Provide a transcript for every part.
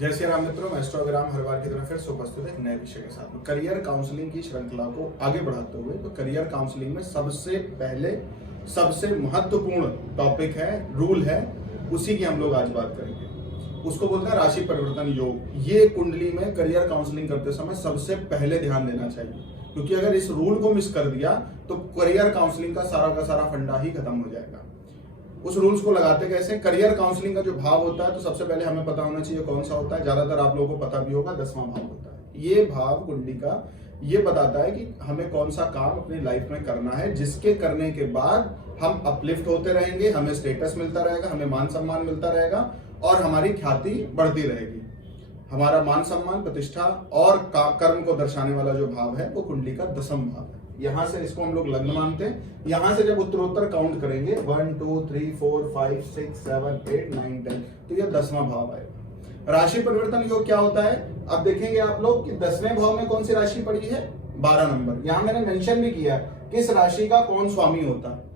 जय श्री राम मित्रों, एस्ट्रोग्राम हर बार की तरह फिर से उपस्थित है एक नए विषय के साथ में। करियर काउंसलिंग की श्रृंखला को आगे बढ़ाते हुए तो करियर काउंसलिंग में सबसे पहले सबसे महत्वपूर्ण टॉपिक है, रूल है, उसी की हम लोग आज बात करेंगे। उसको बोलते हैं राशि परिवर्तन योग। ये कुंडली में करियर काउंसलिंग करते समय सबसे पहले ध्यान देना चाहिए, क्योंकि अगर इस रूल को मिस कर दिया तो करियर काउंसलिंग का सारा फंडा ही खत्म हो जाएगा। उस रूल्स को लगाते कैसे? करियर काउंसलिंग का जो भाव होता है तो सबसे पहले हमें पता होना चाहिए कौन सा होता है। ज्यादातर आप लोगों को पता भी होगा, 10वां भाव होता है। ये भाव कुंडली का ये बताता है कि हमें कौन सा काम अपनी लाइफ में करना है, जिसके करने के बाद हम अपलिफ्ट होते रहेंगे, हमें स्टेटस मिलता रहेगा, हमें मान सम्मान मिलता रहेगा और हमारी ख्याति बढ़ती रहेगी। हमारा मान सम्मान, प्रतिष्ठा और कर्म को दर्शाने वाला जो भाव है वो कुंडली का 10वां भाव है। यहां से इसको हम लोग लग्न मानते हैं। यहां से जब उत्तरोत्तर काउंट करेंगे 1 2 3 4 5 6 7 8 9 10 तो यह 10वां भाव आएगा। राशि परिवर्तन योग क्या होता है? अब देखेंगे आप लोग कि 10वें भाव में कौन सी राशि पड़ी है? 12 नंबर। यहां मैंने मेंशन भी किया किस राशि का कौन स्वामी होता है।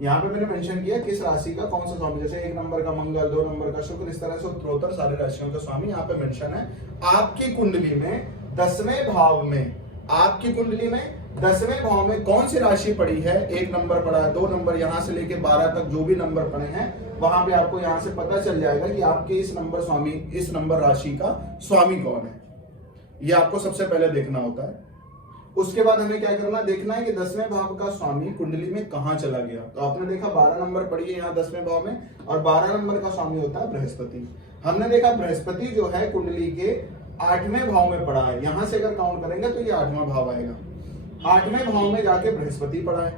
यहाँ पे मैंने मेंशन किया किस राशि का कौन सा स्वामी, जैसे 1 नंबर का मंगल, 2 नंबर का शुक्र, इस तरह से उत्तरोत्तर सारे राशियों का स्वामी यहाँ पे मेंशन है। आपकी कुंडली में 10वें भाव में, आपकी कुंडली में 10वें भाव में कौन सी राशि पड़ी है? 1 नंबर पड़ा है, 2 नंबर, यहाँ से लेके 12 तक जो भी नंबर पड़े हैं वहां पे आपको यहाँ से पता चल जाएगा कि आपके इस नंबर स्वामी, इस नंबर राशि का स्वामी कौन है। ये आपको सबसे पहले देखना होता है। उसके बाद हमें क्या करना, देखना है कि 10वें भाव का स्वामी कुंडली में कहां चला गया। तो आपने देखा 12 नंबर पड़ी है यहाँ 10वें भाव में, और 12 नंबर का स्वामी होता है बृहस्पति। हमने देखा बृहस्पति जो है कुंडली के 8वें भाव में पड़ा है। यहां से अगर काउंट करेंगे तो ये 8वां भाव आएगा। 8वें भाव में जाके बृहस्पति पड़ा है,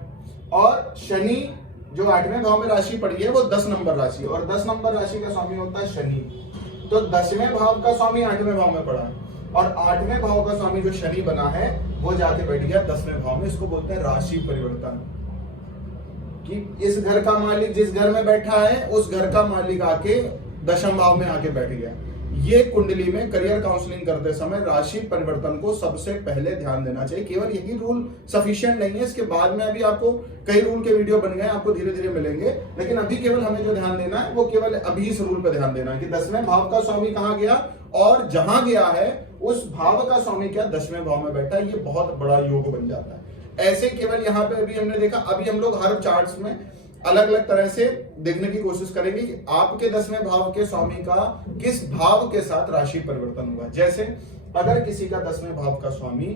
और शनि जो 8वें भाव में राशि पड़ी है वो 10 नंबर राशि, और 10 नंबर राशि का स्वामी होता है शनि। तो 10वें भाव का स्वामी 8वें भाव में पड़ा है, और 8वें भाव का स्वामी जो शनि बना है वो जाके बैठ गया 10वें भाव में। इसको बोलते हैं राशि परिवर्तन। कि इस घर का मालिक जिस घर में बैठा है उस घर का मालिक आके 10वें भाव में आके बैठ गया। ये कुंडली में करियर काउंसलिंग करते समय राशि परिवर्तन को सबसे पहले ध्यान देना चाहिए। केवल यही रूल सफिशिएंट नहीं है, इसके बाद में अभी आपको कई रूल के वीडियो बन गए, आपको धीरे धीरे मिलेंगे, लेकिन अभी केवल हमें जो ध्यान देना है वो केवल अभी इस रूल पर ध्यान देना है कि 10वें भाव का स्वामी कहां गया, और जहां गया है उस भाव का स्वामी क्या 10वें भाव में बैठा है। ये बहुत बड़ा योग बन जाता है। ऐसे केवल यहाँ पे अभी हमने देखा, अभी हम लोग हर चार्ट्स में अलग अलग तरह से देखने की कोशिश करेंगे कि आपके 10वें भाव के स्वामी का किस भाव के साथ राशि परिवर्तन हुआ। जैसे अगर किसी का 10वें भाव का स्वामी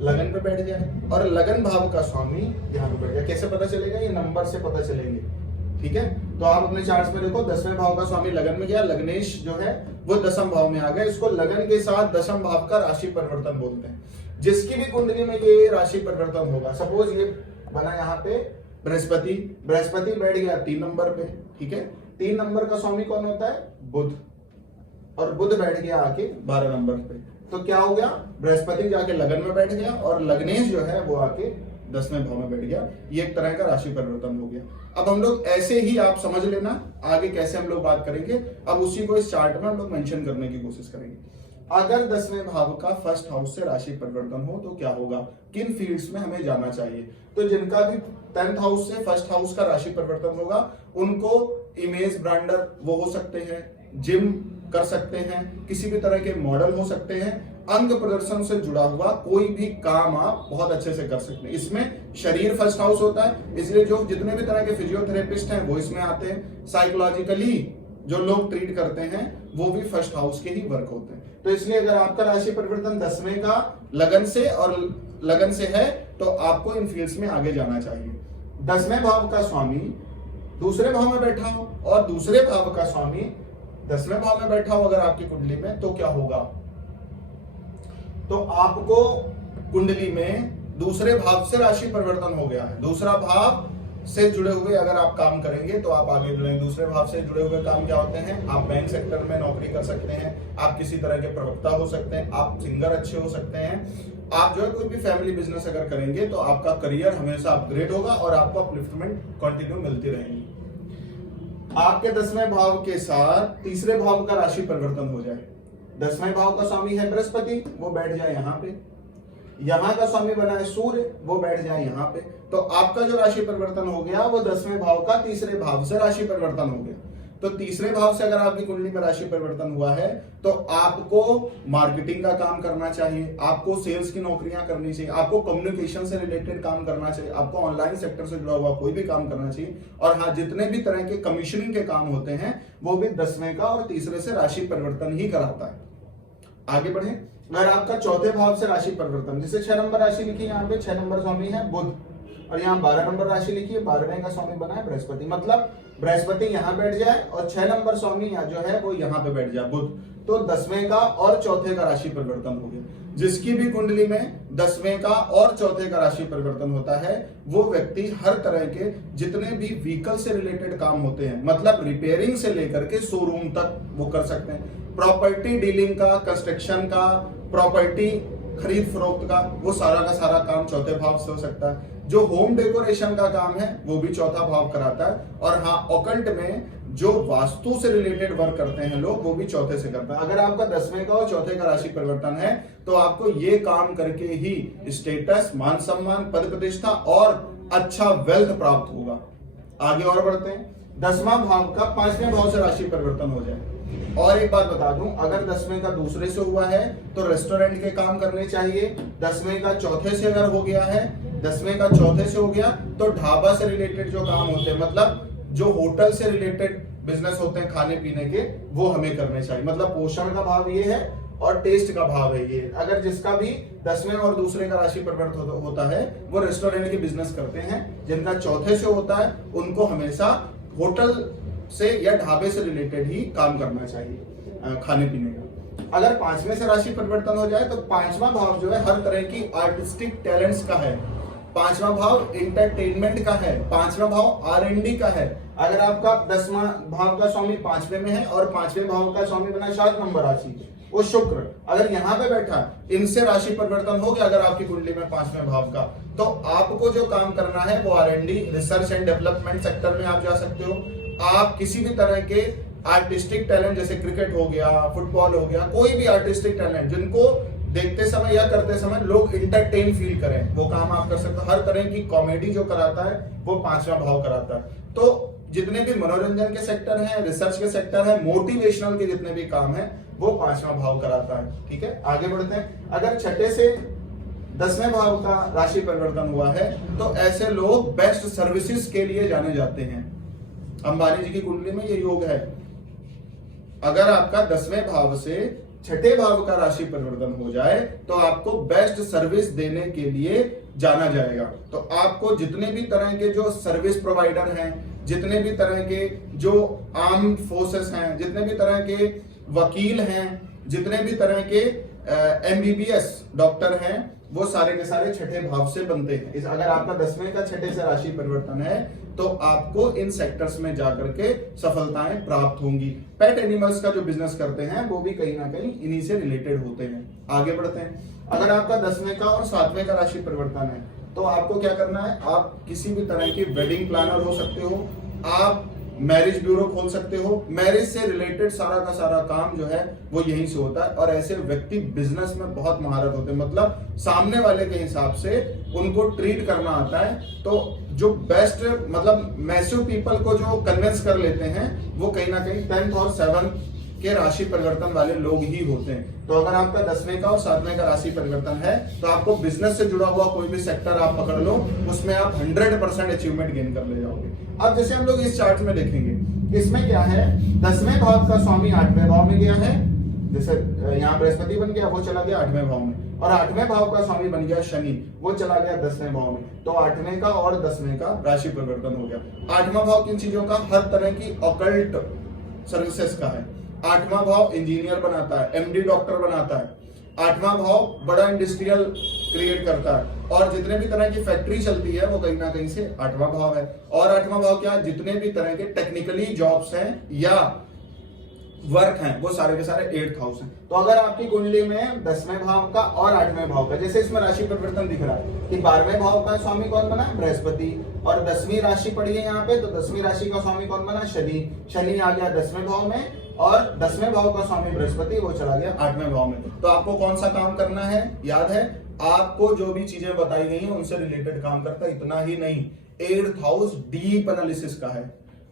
लगन पे बैठ जाए और लगन भाव का स्वामी यहाँ पे बैठ जाए, कैसे पता चलेगा? ये नंबर से पता चलेंगे। ठीक है, तो आप अपने चार्ट्स में देखो 10वें भाव का स्वामी लगन में गया, लग्नेश जो है वो 10वें भाव में आ गया। इसको लगन के साथ 10वें भाव का राशि परिवर्तन बोलते हैं। जिसकी भी कुंडली में ये राशि परिवर्तन होगा, सपोज ये बना यहाँ पे बृहस्पति, बृहस्पति बैठ गया 3 नंबर पे। ठीक है, 3 नंबर का स्वामी कौन होता है? बुध, और बुध बैठ गया आके 12 नंबर पे। तो क्या हो गया? बृहस्पति जाके लगन में बैठ गया और लग्नेश जो है वो आके 10वें भाव में बैठ गया। ये एक तरह का राशि परिवर्तन हो गया। अब हम लोग ऐसे ही आप समझ लेना आगे कैसे हम लोग बात करेंगे। अब उसी को इस चार्ट में हम लोग मेंशन करने की कोशिश करेंगे। अगर 10वें भाव का फर्स्ट हाउस से राशि परिवर्तन हो तो क्या होगा, किन फील्ड्स में हमें जाना चाहिए। तो जिनका भी 10th हाउस से फर्स्ट हाउस का राशि परिवर्तन होगा उनको इमेज ब्रांडर वो हो सकते हैं, जिम कर सकते हैं, किसी भी तरह के मॉडल हो सकते हैं, अंग प्रदर्शन से जुड़ा हुआ कोई भी काम आप बहुत अच्छे से कर सकते हैं। इसमें शरीर फर्स्ट हाउस होता है, इसलिए जो जितने भी तरह के फिजियोथेरेपिस्ट हैं वो इसमें आते हैं। साइकोलॉजिकली जो लोग ट्रीट करते हैं वो भी फर्स्ट हाउस के ही वर्क होते हैं। तो इसलिए अगर आपका राशि परिवर्तन 10वें का लगन से है तो आपको इन फील्ड्स में आगे जाना चाहिए। 10वें भाव का स्वामी दूसरे भाव में बैठा हो और दूसरे भाव का स्वामी 10वें भाव में बैठा हो अगर आपकी कुंडली में, तो क्या होगा? तो आपको कुंडली में दूसरे भाव से राशि परिवर्तन हो गया है। दूसरा भाव से जुड़े हुए अगर आप काम करेंगे तो आप आगे जुड़ेंगे। दूसरे भाव से जुड़े हुए काम क्या होते हैं? आप बैंक सेक्टर में नौकरी कर सकते हैं, आप किसी तरह के प्रवक्ता हो सकते हैं, आप सिंगर अच्छे हो सकते हैं, आप जो है कोई भी फैमिली बिजनेस अगर करेंगे तो आपका करियर हमेशा अपग्रेड होगा और आपको अपलिफ्टमेंट कंटिन्यू मिलती रहेगी। आपके 10वें भाव के साथ तीसरे भाव का राशि परिवर्तन हो जाए। 10वें भाव का स्वामी है बृहस्पति, वो बैठ जाए यहाँ पे। यहाँ का स्वामी बना है सूर्य, वो बैठ जाए यहाँ पे। तो आपका जो राशि परिवर्तन हो गया वो 10वें भाव का तीसरे भाव से राशि परिवर्तन हो गया। तो तीसरे भाव से अगर आपकी कुंडली में राशि परिवर्तन हुआ है तो आपको मार्केटिंग का काम करना चाहिए, आपको सेल्स की नौकरियां करनी चाहिए, आपको कम्युनिकेशन से रिलेटेड काम करना चाहिए, आपको ऑनलाइन सेक्टर से जुड़ा हुआ कोई भी काम करना चाहिए। और हाँ, जितने भी तरह के कमीशनिंग के काम होते हैं वो भी 10वें का और तीसरे से राशि परिवर्तन ही कराता है। आगे बढ़े, अगर आपका चौथे भाव से राशि परिवर्तन, जैसे 6 नंबर राशि लिखी है यहाँ पे, 6 नंबर स्वामी है बुध, और यहाँ 12 नंबर राशि लिखी है, 12वें का स्वामी बना है बृहस्पति, मतलब बृहस्पति यहाँ बैठ जाए और 6 नंबर स्वामी यहाँ जो है वो यहाँ पे बैठ जाए बुध, तो 10वें का और चौथे का राशि परिवर्तन हो गया। जिसकी भी कुंडली में 10वें का और चौथे का राशि परिवर्तन होता है वो व्यक्ति हर तरह के जितने भी व्हीकल से रिलेटेड काम होते हैं, मतलब रिपेयरिंग से लेकर के शोरूम तक वो कर सकते हैं, प्रॉपर्टी डीलिंग का, कंस्ट्रक्शन का, प्रॉपर्टी खरीद फरोख्त का, वो सारा का सारा काम चौथे भाव से हो सकता है। जो होम डेकोरेशन का काम है वो भी चौथा भाव कराता है। और हाँ, ऑकल्ट में जो वास्तु से रिलेटेड वर्क करते हैं लोग वो भी चौथे से करते हैं। अगर आपका 10वें का और चौथे का राशि परिवर्तन है तो आपको ये काम करके ही स्टेटस, मान सम्मान, पद प्रतिष्ठा और अच्छा वेल्थ प्राप्त होगा। आगे और बढ़ते हैं, 10वां भाव का 5वें भाव से राशि परिवर्तन हो जाए। और एक बात बता दूं, अगर 10वें का दूसरे से हुआ है तो रेस्टोरेंट के काम करने चाहिए। 10वें का चौथे से अगर हो गया है, 10वें का चौथे से हो गया तो ढाबा से रिलेटेड जो काम होते हैं, मतलब जो होटल से रिलेटेड बिजनेस होते हैं खाने पीने के, वो हमें करने चाहिए। मतलब पोषण का भाव ये है और टेस्ट का भाव है ये। अगर जिसका भी 10वें और दूसरे का राशि परिवर्तन होता है वो रेस्टोरेंट के बिजनेस करते हैं, जिनका चौथे से होता है उनको हमेशा होटल से या ढाबे से रिलेटेड ही काम करना चाहिए खाने पीने का। अगर 5वें से राशि परिवर्तन हो जाए तो 5वां भाव जो है हर तरह की आर्टिस्टिक टैलेंट्स का है, 5वां भाव इंटरटेनमेंट का है, 5वां भाव R&D का है। अगर आपका 10वां भाव का स्वामी 5वें में है और 5वें भाव का स्वामी बना 7 नंबर राशि, वो शुक्र अगर यहाँ पे बैठा, इनसे राशि परिवर्तन हो गया अगर आपकी कुंडली में 5वें भाव का, तो आपको जो काम करना है वो R&D, research and development sector में आप जा सकते हो। आप किसी भी तरह के आर्टिस्टिक टैलेंट, जैसे क्रिकेट हो गया, फुटबॉल हो गया, कोई भी आर्टिस्टिक टैलेंट जिनको देखते समय या करते समय लोग इंटरटेन फील करें, वो काम आप कर सकते हो। हर तरह की कॉमेडी जो कराता है वो 5वां भाव कराता है। तो जितने भी मनोरंजन के सेक्टर हैं, रिसर्च के सेक्टर है, मोटिवेशनल के जितने भी काम है वो 5वां भाव कराता है। ठीक है, आगे बढ़ते हैं। अगर छठे से 10वें भाव का राशि परिवर्तन हुआ है तो ऐसे लोग बेस्ट सर्विसेज के लिए जाने जाते हैं। अंबानी जी की कुंडली में ये योग है। अगर आपका 10वें भाव से छठे भाव का राशि परिवर्तन हो जाए तो आपको बेस्ट सर्विस देने के लिए जाना जाएगा। तो आपको जितने भी तरह के जो सर्विस प्रोवाइडर हैं, जितने भी तरह के जो आर्म्ड फोर्सेस हैं, जितने भी तरह के वकील हैं, जितने भी तरह के MBBS डॉक्टर हैं, वो सारे के सारे छठे भाव से बनते हैं। अगर आपका 10वें का छठे से राशि परिवर्तन है तो आपको इन सेक्टर्स में जाकर के सफलताएं प्राप्त होंगी। पेट एनिमल्स का जो बिजनेस करते हैं वो भी कहीं ना कहीं इन्हीं से रिलेटेड होते हैं। आगे बढ़ते हैं। अगर आपका 10वें का और 7वें का राशि परिवर्तन है तो आपको क्या करना है, आप किसी भी तरह की वेडिंग प्लानर हो सकते हो, आप मैरिज ब्यूरो खोल सकते हो। मैरिज से रिलेटेड सारा का सारा काम जो है वो यहीं से होता है। और ऐसे व्यक्ति बिजनेस में बहुत महारत होते हैं, मतलब सामने वाले के हिसाब से उनको ट्रीट करना आता है। तो जो बेस्ट, मतलब मैसिव पीपल को जो कन्विंस कर लेते हैं वो कहीं ना कहीं 10th और 7th के राशि परिवर्तन वाले लोग ही होते हैं। तो अगर आपका 10वें का और 7वें का राशि परिवर्तन है तो आपको बिजनेस से जुड़ा हुआ कोई भी सेक्टर आप पकड़ लो, उसमें आप 100% अचीवमेंट गेन कर ले जाओगे। अब जैसे हम लोग इस चार्ट में देखेंगे, इसमें क्या है, 10वें भाव का स्वामी 8वें भाव में गया है, जैसे यहाँ बृहस्पति बन गया, वो चला गया 8वें भाव में, और 8वें भाव का स्वामी बन गया शनि, वो चला गया 10वें भाव में। तो 8वें का और 10वें का राशि परिवर्तन हो गया। 8वां भाव किन चीजों का, हर तरह की ऑकल्ट सर्विसेज का है। 8वां भाव इंजीनियर बनाता है, MD डॉक्टर बनाता है। 8वां भाव बड़ा इंडस्ट्रियल क्रिएट करता है, और जितने भी तरह की फैक्ट्री चलती है वो कहीं ना कहीं से 8वां भाव है। और 8वां भाव क्या, जितने भी तरह के टेक्निकली जॉब्स हैं या वर्क हैं वो सारे के सारे 8th हाउस हैं। तो अगर आपकी कुंडली में 10वें भाव का और 8वें भाव का, जैसे इसमें राशि परिवर्तन दिख रहा है कि 12वें भाव का स्वामी कौन बना, बृहस्पति, और 10वीं राशि पड़ी है यहाँ पे, तो 10वीं राशि का स्वामी कौन बना, शनि। शनि आ गया 10वें भाव में, और 10वें भाव का स्वामी बृहस्पति, वो चला गया 8वें भाव में। तो आपको कौन सा काम करना है, याद है, आपको जो भी चीजें बताई गई हैं उनसे रिलेटेड काम करता है। इतना ही नहीं, 8th हाउस डीप एनालिसिस का है।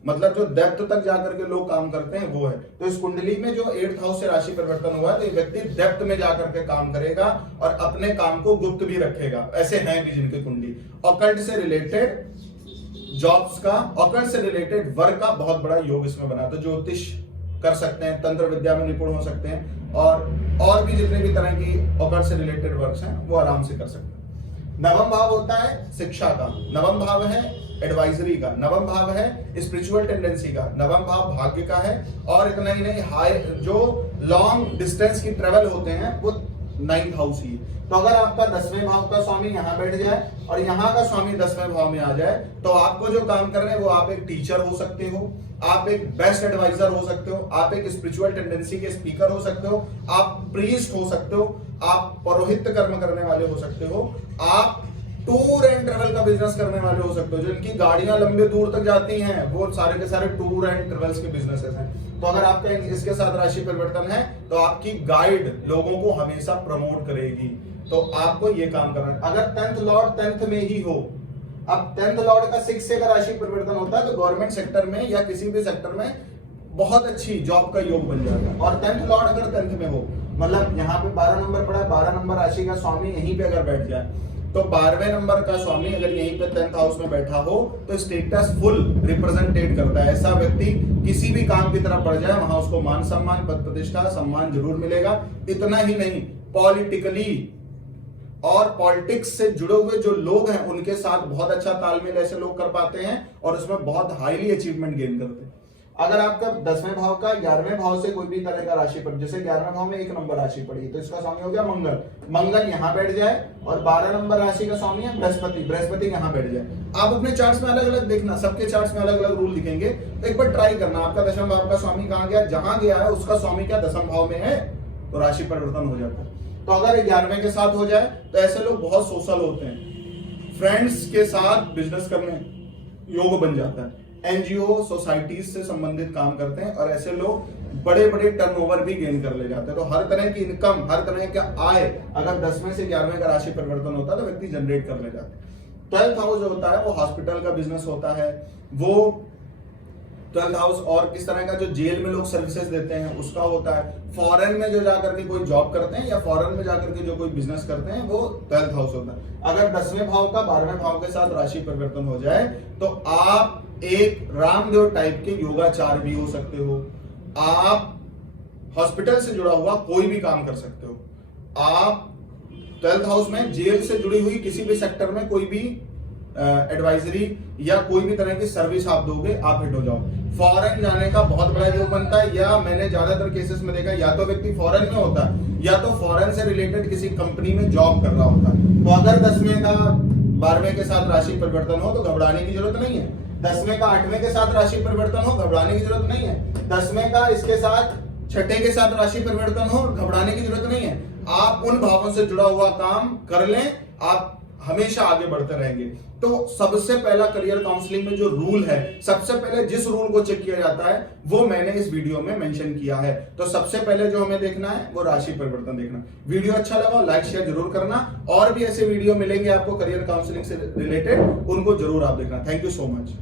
मतलब जो डेप्थ तक जाकर के लोग काम करते हैं वो है। तो इस कुंडली में जो 8th हाउस से राशि परिवर्तन हुआ है तो ये व्यक्ति डेप्थ में जाकर के काम करेगा और अपने काम को गुप्त भी रखेगा। ऐसे हैं भी जिनकी कुंडली। ऑकल्ट से रिलेटेड जॉब्स का, ऑकल्ट से रिलेटेड वर्क का बहुत बड़ा योग इसमें बना। तो ज्योतिष कर सकते हैं, तंत्र विद्या में निपुण हो सकते हैं और भी जितने भी तरह की ऑकल्ट से रिलेटेड वर्क्स हैं वो आराम से कर सकते हैं। नवम भाव होता है शिक्षा का, नवम भाव है एडवाइजरी का, नवम भाव है स्पिरिचुअल टेंडेंसी का, नवम भाव भाग्य का है। और इतना ही नहीं, हाई जो लॉन्ग डिस्टेंस की ट्रेवल होते हैं वो 9th हाउस ही। तो अगर आपका 10वें भाव का स्वामी यहाँ बैठ जाए और यहाँ का स्वामी 10वें भाव में आ जाए तो आपको जो काम कर रहे हैं वो आप एक टीचर हो सकते हो, आप एक बेस्ट एडवाइजर हो सकते हो, आप एक स्पिरिचुअल टेंडेंसी के स्पीकर हो सकते हो, आप प्रीस्ट हो सकते हो, आप पौरोहित्य कर्म करने वाले हो सकते हो, आप टूर एंड ट्रेवल का बिजनेस करने वाले हो सकते हो। जिनकी गाड़ियां लंबे दूर तक जाती हैं वो सारे के सारे टूर एंड ट्रेवल्स के बिजनेसेस हैं। तो अगर आपका इसके साथ राशि परिवर्तन है तो आपकी गाइड लोगों को हमेशा प्रमोट करेगी। तो आपको ये काम करना है। अगर 10th लॉर्ड 10th में ही हो, अब 10th लॉर्ड का 6 से अगर राशि परिवर्तन होता है तो गवर्नमेंट सेक्टर में या किसी भी सेक्टर में बहुत अच्छी जॉब का योग बन जाता है। और 10th लॉर्ड अगर 10th में हो, मतलब यहाँ पे 12 नंबर पड़ा है, 12 नंबर राशि का स्वामी यहीं पे अगर बैठ जाए तो 12वें नंबर का स्वामी अगर यहीं पे 10th हाउस में बैठा हो तो स्टेटस फुल रिप्रेजेंटेट करता है। ऐसा व्यक्ति किसी भी काम की तरफ बढ़ जाए वहां उसको मान सम्मान, पद प्रतिष्ठा, सम्मान जरूर मिलेगा। इतना ही नहीं, पॉलिटिकली और पॉलिटिक्स से जुड़े हुए जो लोग हैं उनके साथ बहुत अच्छा तालमेल ऐसे लोग कर पाते हैं और उसमें बहुत हाईली अचीवमेंट गेन करते हैं। अगर आपका 10वें भाव का 11वें भाव से कोई भी तरह का राशि पर, जैसे 11वें भाव में 1 नंबर राशि पड़ी तो इसका स्वामी हो गया मंगल, मंगल यहाँ बैठ जाए और 12 नंबर राशि का स्वामी है बृहस्पति, बृहस्पति यहाँ बैठ जाए। आप अपने चार्ट्स में अलग अलग देखना, सबके चार्ट्स में अलग अलग रूल दिखेंगे। तो एक बार ट्राई करना, आपका 10वें भाव का स्वामी कहाँ गया, जहां गया है उसका स्वामी क्या 10वें भाव में है तो राशि परिवर्तन हो जाता है। तो अगर 11वें के साथ हो जाए तो ऐसे लोग बहुत सोशल होते हैं, फ्रेंड्स के साथ बिजनेस करने योग बन जाता है, एनजीओ सोसाइटीज से संबंधित काम करते हैं और ऐसे लोग बड़े बड़े टर्नओवर भी गेन कर ले जाते हैं। तो हर तरह की इनकम, हर तरह का आय अगर 10वें से 11वें का राशि परिवर्तन होता है तो व्यक्ति जनरेट कर ले जाते हैं। 12th हाउस जो होता है वो हॉस्पिटल का बिजनेस होता है, वो 12th हाउस और किस तरह का जो जेल में लोग सर्विसेज देते हैं उसका होता है। फॉरेन में जो जाकर के कोई जॉब करते हैं या फॉरेन में जाकर के जो कोई बिजनेस करते हैं वो 12th हाउस होता है। अगर 10वें भाव का 12वें भाव के साथ राशि परिवर्तन हो जाए तो आप एक रामदेव टाइप के योगाचार्य भी हो सकते हो, आप हॉस्पिटल से जुड़ा हुआ कोई भी काम कर सकते हो, आप 12th हाउस में जेल से जुड़ी हुई किसी भी सेक्टर में कोई भी एडवाइजरी या कोई भी तरह की सर्विस आप दोगे, आप हिट हो जाओ। फॉरेन जाने का बहुत बड़ा योग बनता है, या मैंने ज्यादातर केसेस में देखा या तो व्यक्ति फॉरेन में होता है या तो फॉरेन से रिलेटेड किसी कंपनी में जॉब कर रहा होता है। तो अगर 10वें का 12वें के साथ राशि परिवर्तन हो तो घबराने की जरूरत नहीं है। 10वें का 8वें के साथ राशि परिवर्तन हो घबराने की जरूरत नहीं है। 10वें का इसके साथ 6ठे के साथ राशि परिवर्तन हो घबराने की जरूरत नहीं है। आप उन भावों से जुड़ा हुआ काम कर लें, आप हमेशा आगे बढ़ते रहेंगे। तो सबसे पहला करियर काउंसलिंग में जो रूल है, सबसे पहले जिस रूल को चेक किया जाता है वो मैंने इस वीडियो में मेंशन किया है। तो सबसे पहले जो हमें देखना है वो राशि परिवर्तन देखना। वीडियो अच्छा लगा लाइक शेयर जरूर करना, और भी ऐसे वीडियो मिलेंगे आपको करियर काउंसलिंग से रिलेटेड, उनको जरूर आप देखना। Thank you so much.